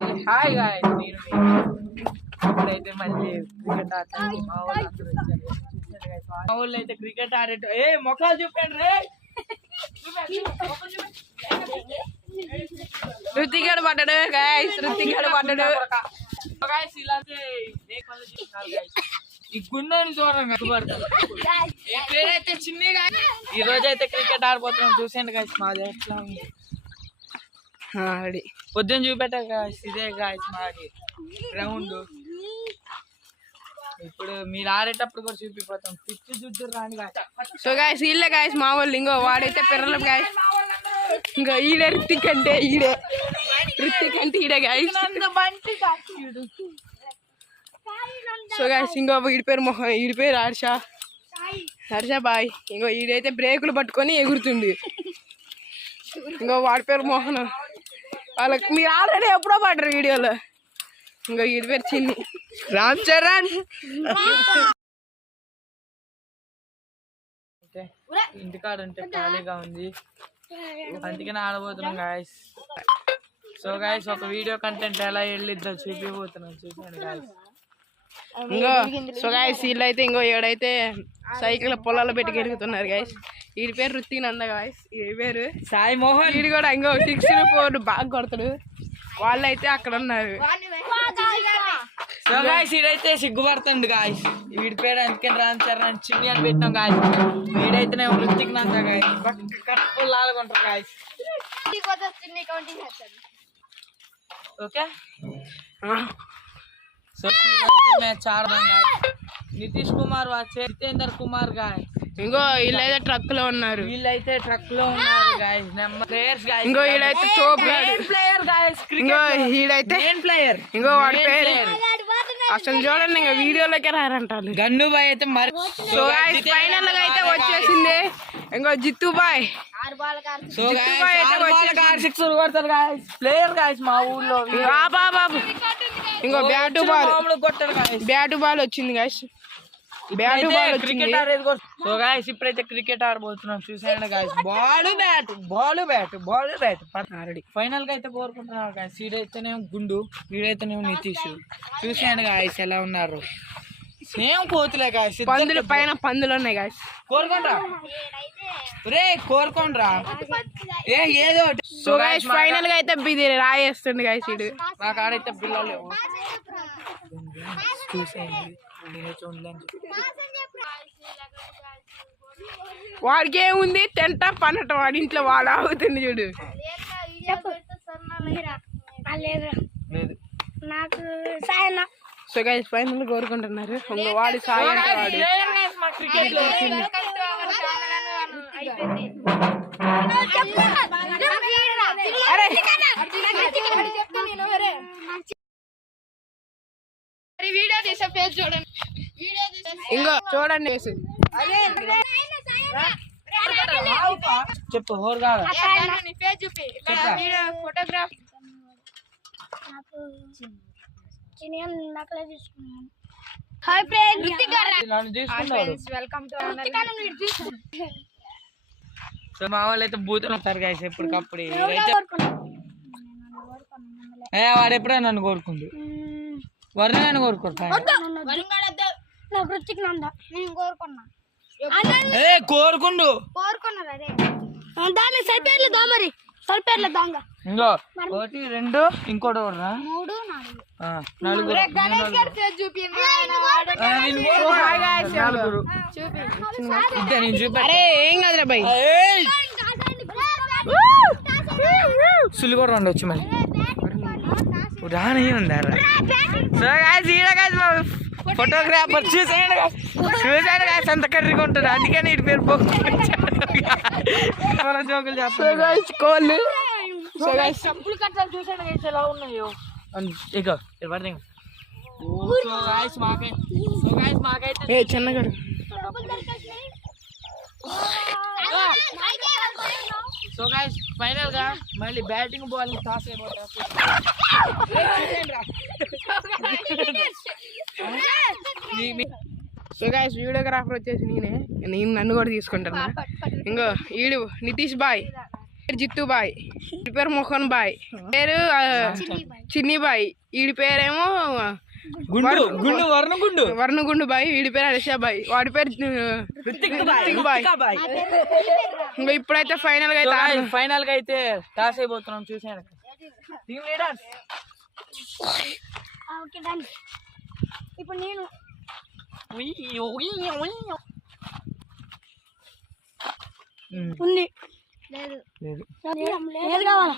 Hi guys, నేను ఇప్పుడైతే మళ్ళీ క్రికెట్ ఆడతాను. మా వాళ్ళు అందరూ వచ్చారు. మా వాళ్ళు అయితే క్రికెట్ ఆడేట మొక్కలు చూపండి రే. రుతిగాడు పడ్డాడు గాయ్స్, రుతిగాడు పడ్డాడు. ఈ గుండెని చూడండి పేరైతే చిన్నగా. ఈ రోజు అయితే క్రికెట్ ఆడిపోతున్నాం, చూసేయండి గాయ్స్. మాది ఎట్లా ఉంది పొద్దున్న చూపెట్టా గాయ్స్. ఇదే గాయ్స్ మాది గ్రౌండ్. ఇప్పుడు మీరు ఆడేటప్పుడు కూడా చూపిపోతాం. పిచ్చి చూద్దరు రాని గాయ్స్. సో గాయ్స్ వీళ్ళే గాయ్స్ మా వాళ్ళు. ఇంకో వాడైతే పిల్లలు గాయ్స్. ఇంకా ఈడే రితిక్ అంటే ఈడే గాయ్స్. సో గాయ్స్ ఇంకో వీడి పేరు మొహం, వీడి పేరు హర్ష బాయ్. ఇంకో ఈడైతే బ్రేకులు పట్టుకొని ఎగురుతుంది. ఇంకో వాడి పేరు మోహన్. వాళ్ళకి మీరు ఆల్రెడీ ఎప్పుడో పడ్డారు వీడియోలో. ఇంకో వీడి పేరు చిన్ని రామ్ చరణ్. ఇంటికాడ ఉంటే ఖాళీగా ఉంది, అందుకనే ఆడబోతున్నాం గాయస్. సో గాయస్ ఒక వీడియో కంటెంట్ ఎలా వెళ్ళిద్దో చూపిపోతున్నాం, చూసాను గాయస్. ఇంకో సో గాయస్ వీళ్ళైతే ఇంకో ఏడైతే సైకిల్ పొలాల్లో పెట్టి గెలుగుతున్నారు గాయస్. వీడి పేరు రుతిక్ నంద గాయస్. వీడి పేరు సాయి మోహన్. వీడు కూడా ఇంకో 6 బాగా కొడతాడు. వాళ్ళైతే అక్కడ ఉన్నారు. సో గాయస్ వీడైతే సిగ్గుపడుతుంది గాయస్. వీడి పేరు అందుకని రామ్ చరణ్ చిన్ని అని పెట్టినాం గాయస్. వీడైతేనే రుతిక్ నంద గాయస్. కట్టుకుని లాగుంటారు గాయస్. ఓకే సో మ్యాచ్ ఆడదాం గాయస్. నితీష్ కుమార్ వచ్చే జితేందర్ కుమార్ గాయస్. ఇంకో వీళ్ళైతే ట్రక్ లో ఉన్నారు. వీళ్ళైతే ట్రక్ లో ఉన్నారు గాయస్. Players guys. ఇంకో వీడైతే తోప్ ప్లేయర్ గాయస్. ఇంకో వీడైతే ప్లేయర్. ఇంకో వాడి పేరు అసలు చూడండి ఇంకా వీడియోలోకి రారంటారు. గన్ను బాయ్ అయితే మరి. సో గాయస్ ఫైనల్ గా అయితే వచ్చేసింది ఇంకో జిత్తు బాయ్. సో గాయస్ 6 కొడతారు గాయస్. ప్లేయర్ గాయస్ మా ఊర్లో. బాబు ఇంకో బ్యాటు బాల్ వచ్చింది గాయస్. బ్యాటు బాల్ క్రికెట్ ఆడేది. సో గాయస్ ఇప్పుడైతే క్రికెట్ ఆడబోతున్నాం, చూసేయండి guys. Ball bat already final గా అయితే కోరుకుంటున్నారు గాయస్. వీడైతేనేమో గుండు, వీడైతేనేమో నితీష్. చూసేయండి గాయస్ ఎలా ఉన్నారు. సేమ్ కోతులే గాయస్. పందులు పైన పందులు ఉన్నాయి గాయస్. కోరుకోండ్రా ఏదో. సో గాయస్ ఫైనల్ గా అయితే ఇది రాయేస్తుంది గాయస్. వీడు నా కాడైతే పిల్లలు లేవు, చూసేయండి. వాడికి ఏముంది తింట పనట, వాడి ఇంట్లో వాడు ఆగుతుంది చూడు. సో గైస్ ఫైనల్ కోరుకుంటున్నారు వాడి సాయం. వీడియో తీసే పేజ్ చూడండి. ఇంకో చూడండి చెప్పు. పేజ్ చూపి photograph. Hi friends, welcome to so మా వాళ్ళు అయితే బూతులు ఉంటారు గాయస్ ఎప్పటికప్పుడు. వాడు ఎప్పుడైనా నన్ను కోరుకుంది, వరుణ నన్ను కోరుకుంటా. కోరుకుండు ఇంకో 1 2 ఇంకోటి కూడా 3 4 నేను చూపే ఏం కాదురా బై. సులు కూడా ఉండొచ్చు మరి రాని ఉందారా. సో గాయస్ ఫోటోగ్రాఫర్ చూసేయండి గాయస్ అంత కర్రీగా ఉంటుంది, అందుకని ఇటు పేరు జోకులు కోళ్ళు. సో గాయస్ చెప్పులు కట్టాలి, చూసాను గాయస్ ఎలా ఉన్నాయో. ఇగో పడుతుంది. మాకైతే చిన్నగా సో గాయస్ ఫైనల్ గా మళ్ళీ బ్యాటింగ్ బౌలింగ్ టాస్ అయిపోతారు. సో గాయస్ వీడియోగ్రాఫర్ వచ్చేసి నేను నన్ను కూడా తీసుకుంటాను. ఇంకో ఈడు నితీష్ బాయ్, జిత్తు బాయ్, పేరు మోహన్ బాయ్, పేరు చిన్ని బాయ్ వీడి పేరేమో గుండు గుండు వరుణ గుండు బాయ్ వీడి పేరు హర్ష బాయ్ వాడి పేరు రితిక్ బాయ్ ఇంకా ఇప్పుడైతే ఫైనల్ గా అయితే ఫైనల్ గా అయితే టాస్ అయిపోతున్నాం చూసాను టీమ్ లీడర్స్ ఓకే డన్ ఇప్పుడు నేను ఉంది లేదు లేదు లేదు కావాలా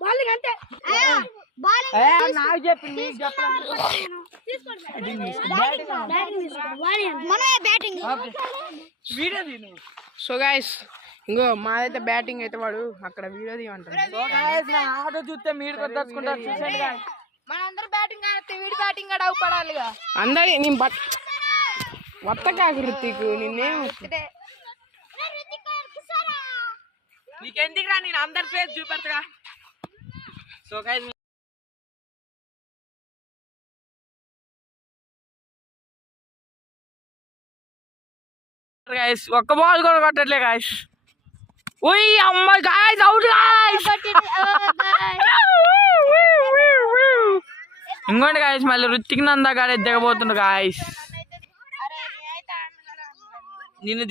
బాలింగ్ అంతే బాలింగ్ నాకు చెప్పింది మనమే బ్యాటింగ్ వీడియో తీను సో గైస్ ఇంకో మాదైతే బ్యాటింగ్ అయితే వాడు అక్కడ వీడియో తీయమంటాడు సో గైస్ నా ఆట చూస్తే మీరు కొట్టుకుంటారు చూసండి guys. మనందరూ బ్యాటింగ్ ఆడితే వీడి బ్యాటింగ్ ఆడ అవపడాలిగా అందరి నేను వత్త కాకు రుతిక్ నిన్నేం నీకెందుకు రా నేను అందరి ఫేస్ చూపెడతా సో గైస్ గైస్ ఒక్క బాల్ కూడా కొట్టట్లే గాయస్ ఓయ్ అమ్మ గాయస్ అవుట్ గాయస్ ఇంకోటి గాయస్ మళ్ళీ రుతిక్ నందా గాడే దిగబోతుండు గాయస్ నిన్ను